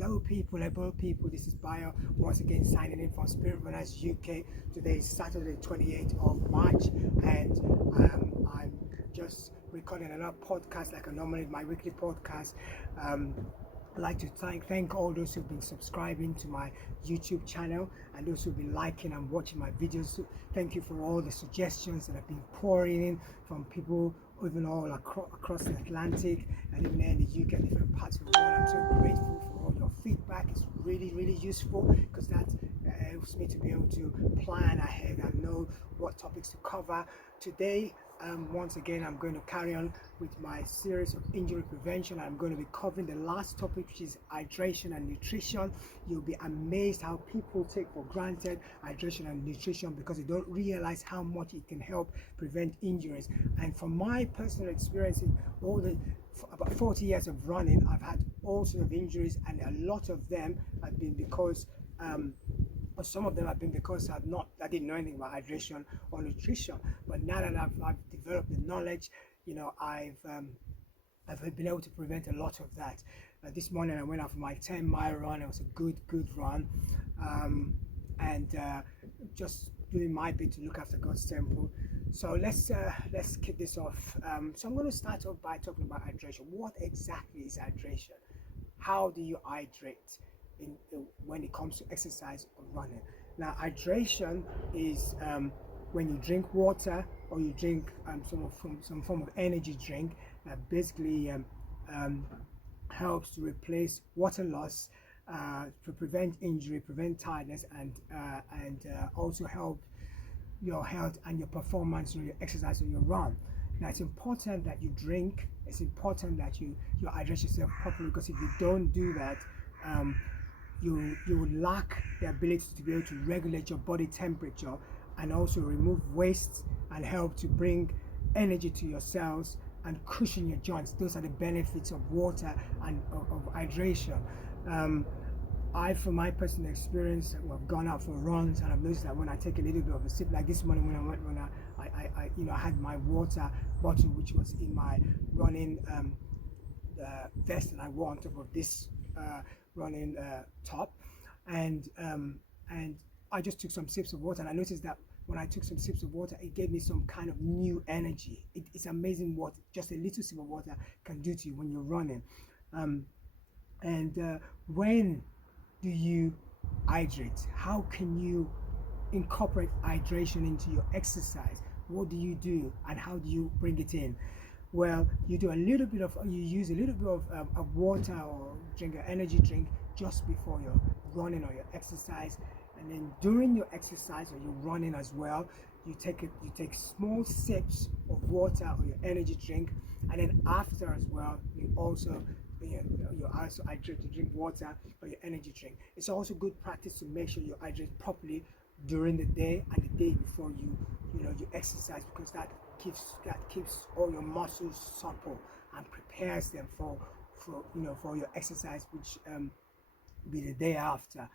Hello people, this is Bayo once again signing in from Spirit Runners UK. Today is Saturday 28th of March and I'm just recording another podcast like I normally my weekly podcast. I'd like to thank all those who've been subscribing to my YouTube channel and those who've been liking and watching my videos. Thank you for all the suggestions that have been pouring in from people even all across the Atlantic and even there in the UK and different parts of the world. I'm so grateful for all your feedback. It's really useful because that helps me to be able to plan ahead and know what topics to cover. Today, once again, I'm going to carry on with my series of injury prevention. I'm going to be covering the last topic, which is hydration and nutrition. You'll be amazed how people take for granted hydration and nutrition because they don't realize how much it can help prevent injuries. And from my personal experience in about 40 years of running, I've had all sorts of injuries, and a lot of them have been because but some of them have been because I didn't know anything about hydration or nutrition. But now that I've developed the knowledge, I've been able to prevent a lot of that. This morning I went out for my 10-mile run. It was a good run, and just doing my bit to look after God's temple. So let's kick this off. So I'm going to start off by talking about hydration. What exactly is hydration? How do you hydrate when it comes to exercise or running? Now, hydration is when you drink water or you drink some form of energy drink that basically helps to replace water loss, to prevent injury, prevent tiredness, and also help your health and your performance on your exercise or your run. Now, it's important that you drink. It's important that you hydrate yourself properly, because if you don't do that, you will lack the ability to be able to regulate your body temperature and also remove waste and help to bring energy to your cells and cushion your joints. Those are the benefits of water and of hydration. From my personal experience, I've gone out for runs and I've noticed that when I take a little bit of a sip, like this morning when I had my water bottle, which was in my running vest that I wore on top of this running top, and I just took some sips of water, and I noticed that when I took some sips of water, it gave me some kind of new energy. It's amazing what just a little sip of water can do to you when you're running. When do you hydrate? How can you incorporate hydration into your exercise? What do you do and how do you bring it in? Well, you use a little bit of water or drink an energy drink just before you're running or your exercise, and then during your exercise or you're running as well, you take small sips of water or your energy drink, and then after as well, you also hydrate to drink water or your energy drink. It's also good practice to make sure you hydrate properly during the day and the day before you exercise, because that keeps all your muscles supple and prepares them for your exercise, which be the day after.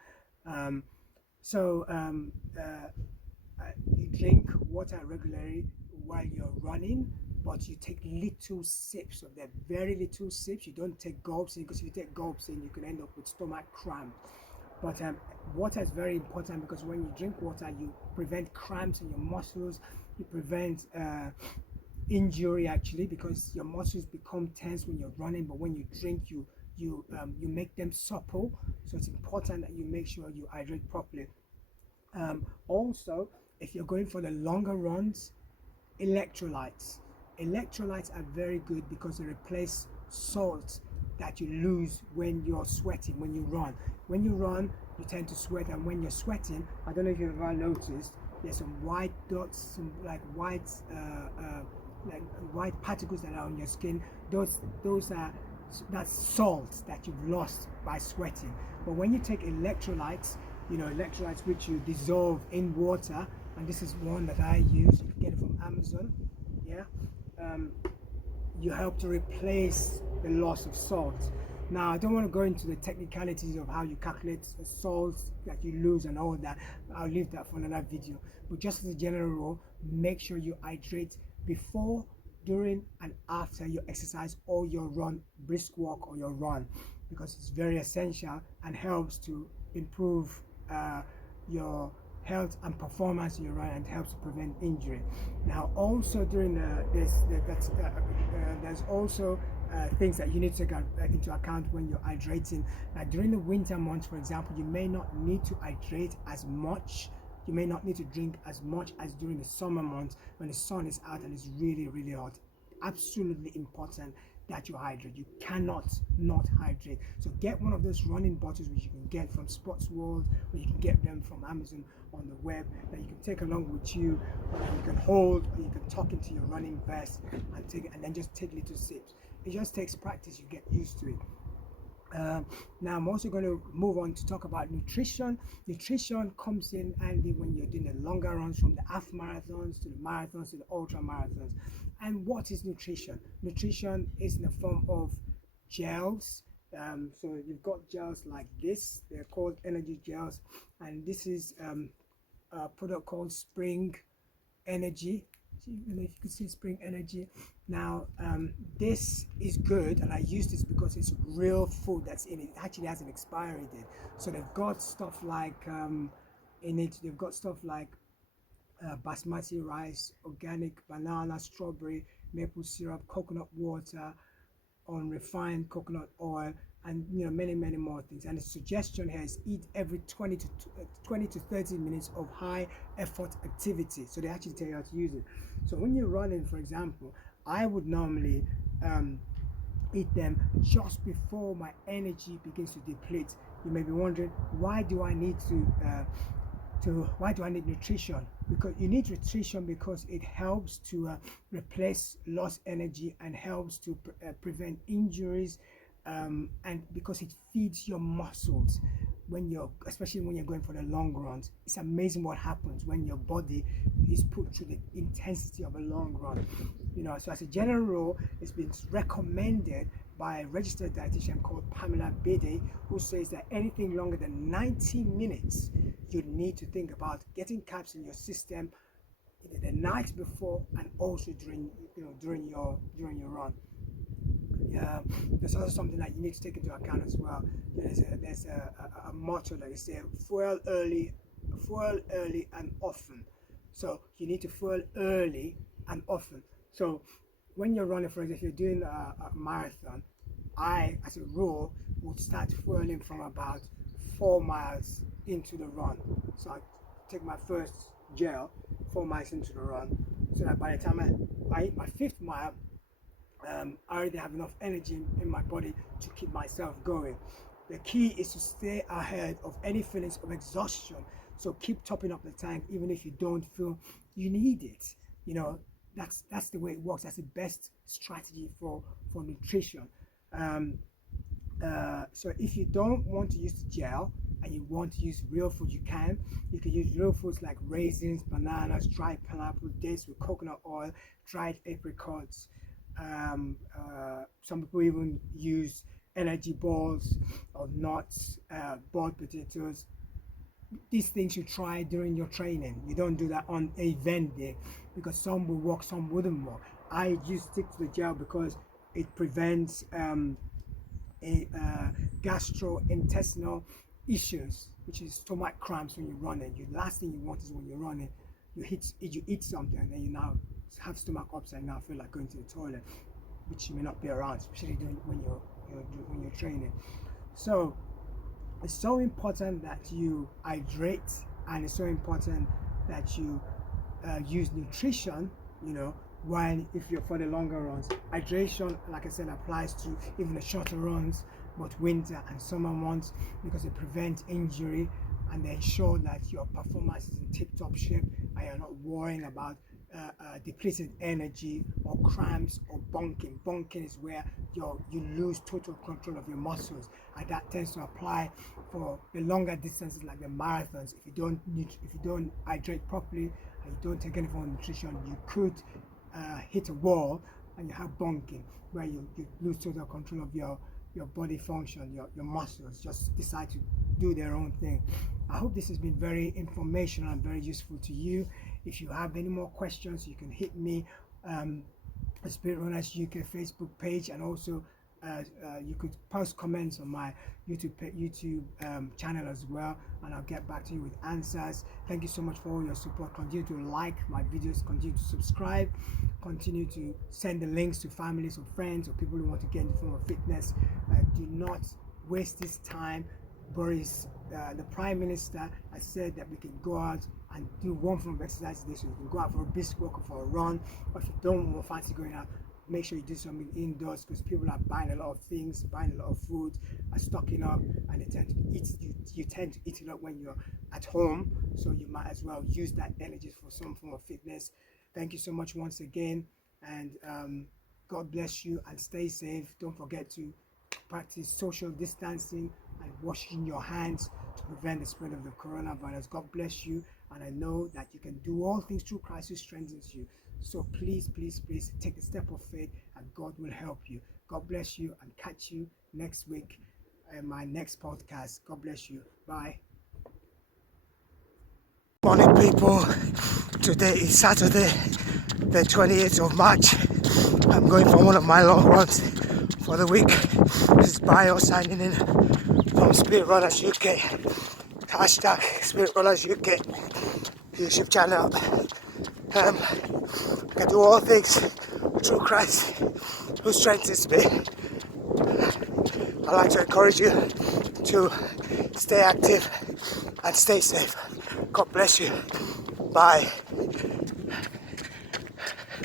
You drink water regularly while you're running, but you take little sips of them, very little sips. You don't take gulps in, because if you take gulps in, you can end up with stomach cramp. But water is very important, because when you drink water, you prevent cramps in your muscles, you prevent injury actually, because your muscles become tense when you're running, but when you drink, you make them supple. So it's important that you make sure you hydrate properly. Also, if you're going for the longer runs, electrolytes are very good, because they replace salt that you lose when you're sweating. When you run, you tend to sweat, and when you're sweating, I don't know if you've ever noticed, there's some white dots, some like white particles that are on your skin. That's salt that you've lost by sweating. But when you take electrolytes, which you dissolve in water, and this is one that I use, you can get it from Amazon, you help to replace the loss of salt. Now, I don't want to go into the technicalities of how you calculate the salts that you lose and all that. I'll leave that for another video. But just as a general rule, make sure you hydrate before, during, and after your exercise or your run, brisk walk or your run. because it's very essential and helps to improve your health and performance in your run, and helps to prevent injury. Now, also during there's also things that you need to take into account when you're hydrating. Now, during the winter months, for example, you may not need to hydrate as much. You may not need to drink as much as during the summer months when the sun is out and it's really, really hot. Absolutely important that you hydrate. You cannot not hydrate. So get one of those running bottles which you can get from Sports World, or you can get them from Amazon on the web, that you can take along with you, or you can hold, or you can tuck into your running vest and take it, and then just take little sips. It just takes practice. You get used to it. Now I'm also going to move on to talk about nutrition. Nutrition comes in handy when you're doing the longer runs, from the half marathons to the marathons to the ultra marathons. And what is nutrition? Nutrition is in the form of gels. So you've got gels like this. They're called energy gels, and this is a product called Spring Energy. I don't know if you can see Spring Energy. Now this is good, and I use this because it's real food that's in it. It actually has an expiry date, so they've got stuff like in it, they've got stuff like basmati rice, organic banana, strawberry, maple syrup, coconut water, unrefined coconut oil, and many more things. And the suggestion here is eat every 20 to 30 minutes of high effort activity. So they actually tell you how to use it. So when you're running, for example, I would normally eat them just before my energy begins to deplete. You may be wondering, why do I need why do I need nutrition? Because you need nutrition because it helps to replace lost energy and helps to prevent injuries, and because it feeds your muscles especially when you're going for the long runs. It's amazing what happens when your body is put through the intensity of a long run. So as a general rule, it's been recommended by a registered dietitian called Pamela Bede, who says that anything longer than 90 minutes, you need to think about getting carbs in your system the night before and also during your run. There's also something that you need to take into account as well. There's a motto that is fuel early and often. So you need to fuel early and often. So when you're running, for example, if you're doing a marathon, I, as a rule, would start fueling from about 4 miles into the run. So I take my first gel 4 miles into the run, so that by the time I hit my 5th mile, I already have enough energy in my body to keep myself going. The key is to stay ahead of any feelings of exhaustion. So keep topping up the tank even if you don't feel you need it. That's the way it works. That's the best strategy for nutrition. So if you don't want to use the gel and you want to use real food, you can use real foods like raisins, bananas, dried pineapple, dates with coconut oil, dried apricots. Some people even use energy balls or nuts, boiled potatoes. These things you try during your training. You don't do that on a event day, because some will work, some wouldn't work. I just stick to the gel because it prevents gastrointestinal issues, which is stomach cramps when you're running. The last thing you want is when you're running, you eat something and then you now have stomach upset and now feel like going to the toilet, which you may not be around, especially when you're training. So it's so important that you hydrate, and it's so important that you use nutrition, while if you're for the longer runs. Hydration, like I said, applies to even the shorter runs, both winter and summer months, because it prevents injury and they ensure that your performance is in tip-top shape and you're not worrying about depleted energy or cramps or bunking. Bunking is where you lose total control of your muscles, and that tends to apply for the longer distances like the marathons. If you don't hydrate properly and you don't take any form of nutrition, you could hit a wall and you have bunking, where you lose total control of your body function. Your muscles just decide to do their own thing. I hope this has been very informational and very useful to you. If you have any more questions, you can hit me at Spirit Runners UK Facebook page, and also you could post comments on my YouTube channel as well, and I'll get back to you with answers. Thank you so much for all your support. Continue to like my videos, continue to subscribe, continue to send the links to families or friends or people who want to get into form of fitness. Do not waste this time. Boris, the Prime Minister, has said that we can go out and do one form of exercise today. So you can go out for a brisk walk or for a run, or if you don't fancy going out, make sure you do something indoors, because people are buying a lot of things, buying a lot of food, are stocking up, and they tend to eat. You tend to eat it up when you're at home, so you might as well use that energy for some form of fitness. Thank you so much once again, and God bless you, and stay safe. Don't forget to practice social distancing and washing your hands to prevent the spread of the coronavirus. God bless you, and I know that you can do all things through Christ who strengthens you. So please, please, please take a step of faith, and God will help you. God bless you, and catch you next week in my next podcast. God bless you. Bye. Morning, people. Today is Saturday, the 28th of March. I'm going for one of my long runs for the week. This is Bio signing in from Spirit Runners UK. Hashtag Spirit Runners UK YouTube channel. I can do all things through Christ who strengthens me. I'd like to encourage you to stay active and stay safe. God bless you. Bye.